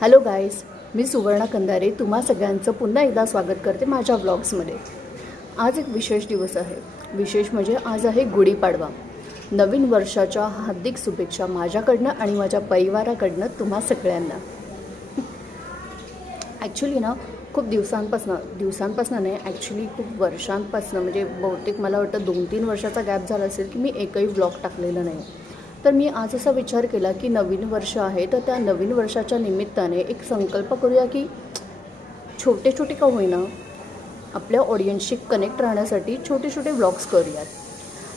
Hello guys, मी सुवर्णा कंदारे तुम्हा सगळ्यांचं पुन्हा एकदा स्वागत करते माझ्या व्लॉग्समध्ये। आज एक विशेष दिवस आहे। विशेष म्हणजे आज आहे गुढीपाडवा। नवीन वर्षाच्या हार्दिक शुभेच्छा माझ्याकडनं आणि माझ्या परिवाराकडनं तुम्हा सगळ्यांना। ॲक्च्युली ना खूप दिवसांपासून नाही, ॲक्च्युली खूप वर्षांपासून म्हणजे बहुतेक मला वाटतं 2-3 वर्षाचा गॅप झाला असेल की मी एकही व्लॉग टाकलेला नाही। तर मी आज असा विचार केला की नवीन वर्ष आहे, तर त्या नवीन वर्षाच्या निमित्ताने एक संकल्प करूया की छोटे छोटे का होईना आपल्या ऑडियन्सशी कनेक्ट राहण्यासाठी छोटे छोटे व्लॉग्स करूयात।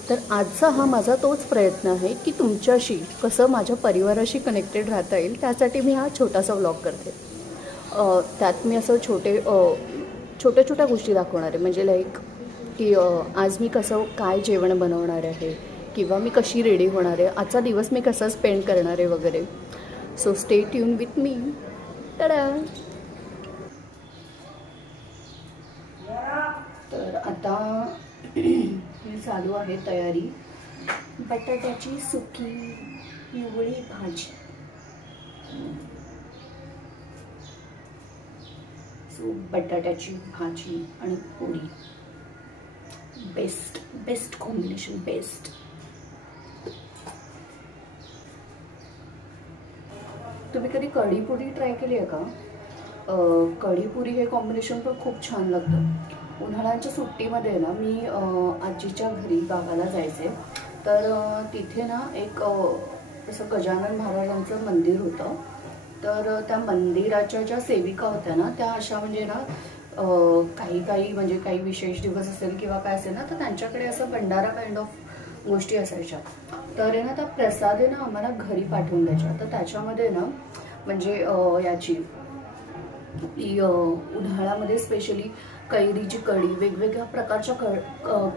तर आजचा हा माझा तोच प्रयत्न आहे की तुमच्याशी कसं माझ्या परिवाराशी कनेक्टेड राहता येईल, त्यासाठी मी हा छोटासा व्लॉग करते। त्यात मी असं छोट्या छोट्या गोष्टी दाखवणार आहे, म्हणजे लाईक की आज मी कसं काय जेवण बनवणार आहे किंवा मी कशी रेडी होणार आहे, आजचा दिवस मी कसा स्पेंड करणार आहे वगैरे। So stay tune with me. टाडा। तर आता ही चालू आहे तयारी। बटाट्याची सुकी पिवळी भाजी। सो बटाट्याची भाजी आणि पोळी, बेस्ट कॉम्बिनेशन, बेस्ट। तुम्ही कधी कढीपुरी ट्राय केली आहे का? कढीपुरी हे कॉम्बिनेशन पण खूप छान लागतं। उन्हाळ्याच्या सुट्टीमध्ये ना मी आजीच्या घरी गावाला जायचे, तर तिथे ना एक असं गजानन महाराजांचं मंदिर होतं। तर त्या मंदिराच्या ज्या सेविका होत्या ना, त्या अशा म्हणजे ना काही म्हणजे काही विशेष दिवस असेल किंवा काय असेल ना, तर त्यांच्याकडे असं भंडारा काइंड ऑफ गोष्टी असायच्या। तर आहे ना त्या प्रसाद ना आम्हाला घरी पाठवून द्यायच्या। तर त्याच्यामध्ये ना म्हणजे याची उन्हाळ्यामध्ये स्पेशली कैरीची कढी, वेगवेगळ्या प्रकारच्या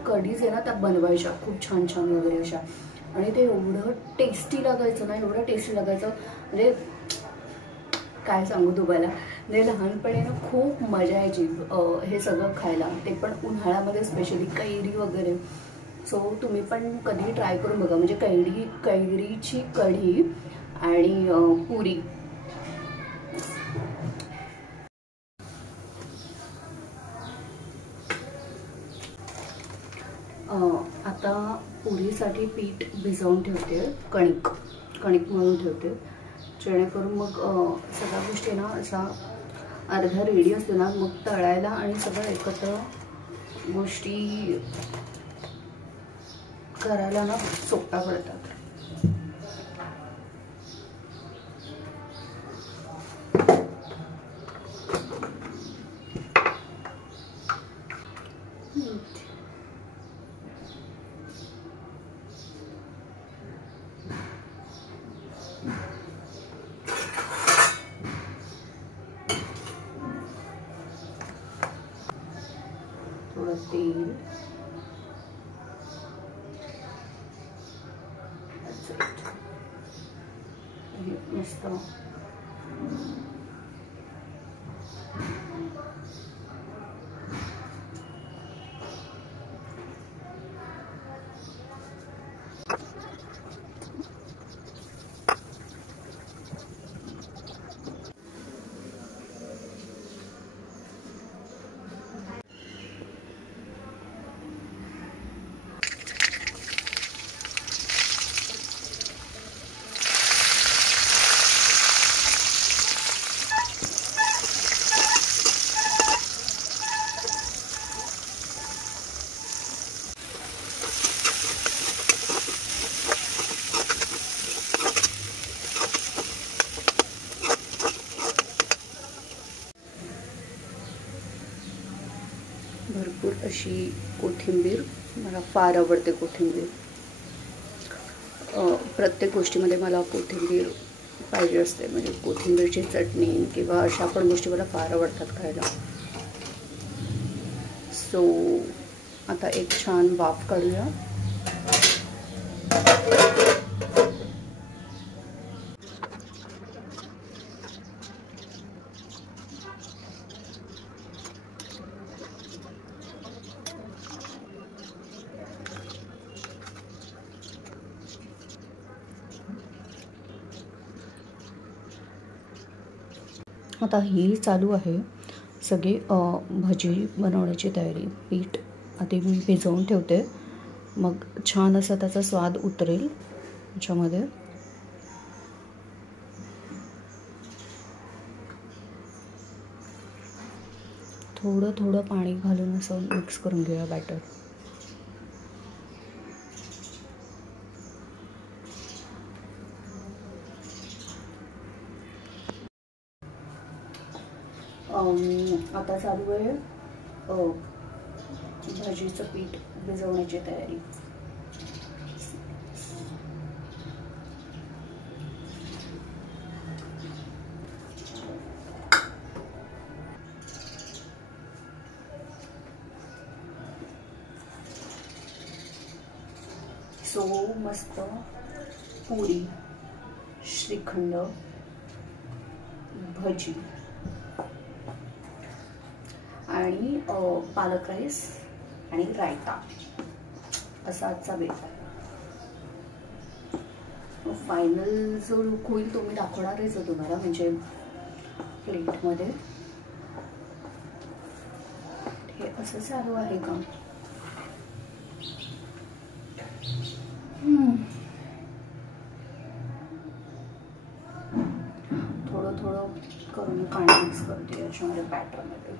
कढीज आहे ना त्या बनवायच्या, खूप छान छान वगैरे अशा। आणि ते एवढं टेस्टी लागायचं ना, एवढं टेस्टी लागायचं म्हणजे काय सांगू तुम्हाला। म्हणजे लहानपणी ना खूप मजा यायची हे सगळं खायला, ते पण उन्हाळ्यामध्ये स्पेशली कैरी वगैरे। सो तुम्ही पण कधी ट्राय करून बघा, म्हणजे कैरीची कढी आणि पुरी। आता पुरीसाठी पीठ भिजवून ठेवते, कणिक मळून ठेवते, जेणेकरून मग सगळ्या गोष्टी ना असा अर्धा रेडी असते ना, मग तळायला आणि सगळं एकत्र गोष्टी करायला ना सोप्या पडतात। थोडं तेल, मस्त भरपूर अशी कोथिंबीर, मला फार आवडते कोथिंबीर। प्रत्येक गोष्टीमध्ये मला कोथिंबीर पाहिजे असते, म्हणजे कोथिंबीरची चटणी किंवा अशा पण गोष्टी मला फार आवडतात खायला। सो आता एक छान वाफ काढूया। आता ही चालू आहे सगळी भजी बनवण्याची तयारी. पीठ आधी मी भिजवून ठेवते, मग छान असा त्याचा स्वाद उतरेल याच्यामध्ये. थोडं थोडं पाणी घालून असं मिक्स करून घेऊया बॅटर. आता चालू आहे भजीचं पीठ भिजवण्याची तयारी. सो मस्त पुरी, श्रीखंड, भजी आणि पालक राईस आणि रायता असा आजचा बेत आहे. फायनल जो लुक होईल तो मी दाखवणारच आहे तुम्हाला, म्हणजे प्लेटमध्ये. हे असं चालू आहे का? थोडं थोडं करून पाणी मिक्स करते याच्यामध्ये बॅटरमध्ये.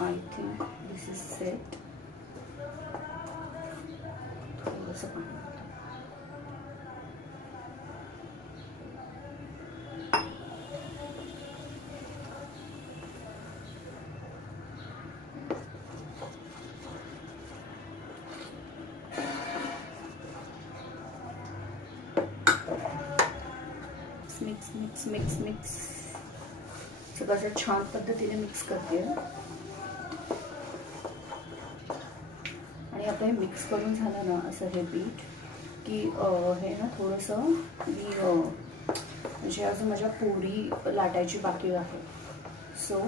I think this is set. थोडंसं पाणी. मिक्स मिक्स मिक्स मिक्स सगळं छान पद्धतीने मिक्स करते. आणि आता हे मिक्स करून झालं ना असं हे पीठ की हे ना थोडंसं मी म्हणजे अजून माझ्या पुरी लाटायची बाकी आहे. सो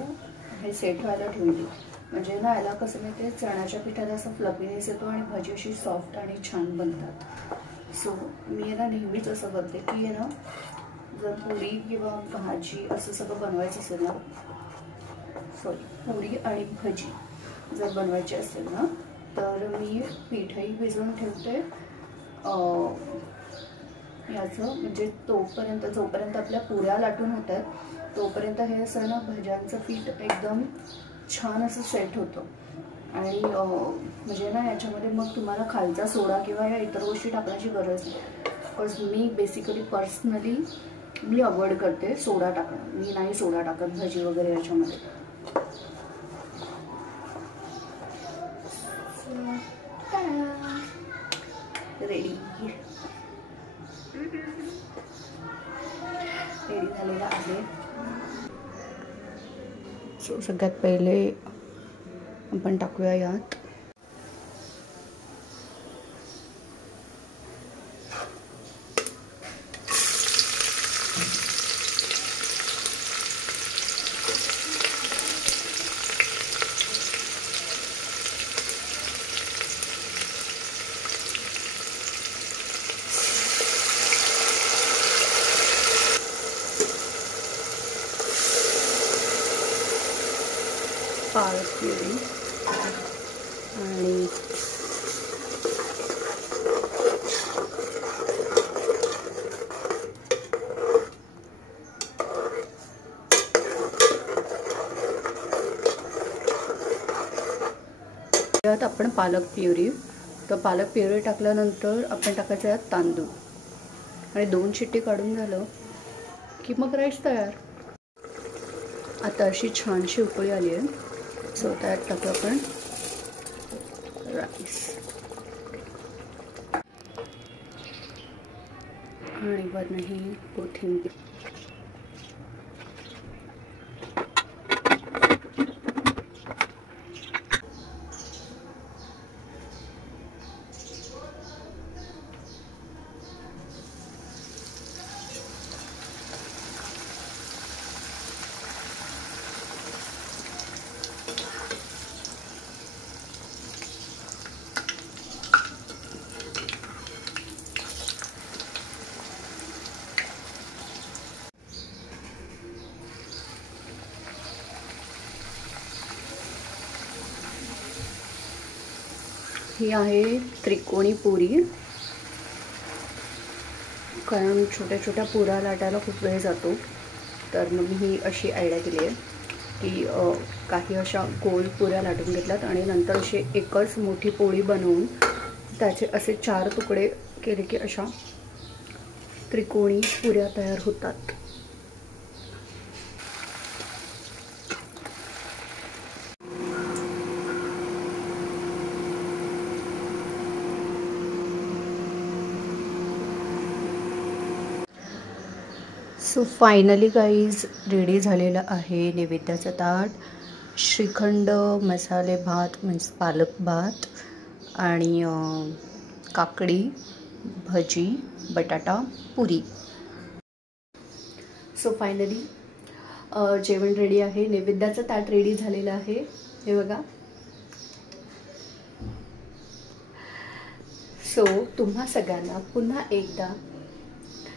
हे सेट व्हायला ठेवली, म्हणजे ना याला कसं माहिती, चण्याच्या पिठाला असं फ्लफीनेस येतो आणि भजी अशी सॉफ्ट आणि छान बनतात. सो मी ना नेहमीच असं करते की ना जर पुरी किंवा भाजी असं सगळं बनवायचं असेल ना, पुरी आणि भजी जर बनवायची असेल ना, तर मी पीठही भिजवून ठेवते याचं, म्हणजे जोपर्यंत आपल्या पुऱ्या लाटून होतात तोपर्यंत हे असं ना भज्यांचं पीठ एकदम छान असं सेट होतं. आणि म्हणजे ना याच्यामध्ये मग तुम्हाला खालचा सोडा किंवा या इतर गोष्टी टाकण्याची गरज नाही. Because me basically personally me avoid करते सोडा टाकणं. मी नाही सोडा टाकत भजी वगैरे याच्यामध्ये. रेडी झालेला आहे. सो सगळ्यात पहिले आपण टाकूया यात पालक प्युरी आणि यात आपण पालक प्युरी. तर पालक प्युरी टाकल्यानंतर आपण टाकायचं यात तांदूळ आणि 2 शिट्टी काढून झालं की मग राईस तयार. आता अशी छानशी उकळी आली आहे. सो त्यात टाकू आपण राईस आणि वरनंही कोथिंबीर. ही आहे त्रिकोणी पुरी. कारण छोट्या छोट्या पुऱ्या लाटायला खूप वेळ जातो, तर मग मी ही अशी आयडिया केली आहे की काही अशा गोल पुऱ्या लाटून घेतल्यात आणि नंतर अशी एकच मोठी पोळी बनवून त्याचे असे 4 तुकडे केले की अशा त्रिकोणी पुऱ्या तयार होतात. सो फायनली गाईज रेडी झालेलं आहे नैवेद्याचं ताट. श्रीखंड, मसाले भात मीन्स पालक भात आणि काकडी, भजी, बटाटा, पुरी. सो फायनली जेवण रेडी आहे, नैवेद्याचं ताट रेडी झालेलं आहे. हे बघा. सो तुम्हा सगळ्यांना पुन्हा एकदा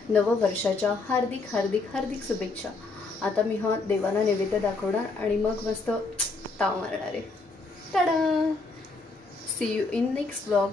नववर्षाच्या हार्दिक हार्दिक हार्दिक शुभेच्छा. आता मी हा देवाला नैवेद्य दाखवणार आणि मग मस्त ताव मारणार आहे. Ta-da. See you in next vlog.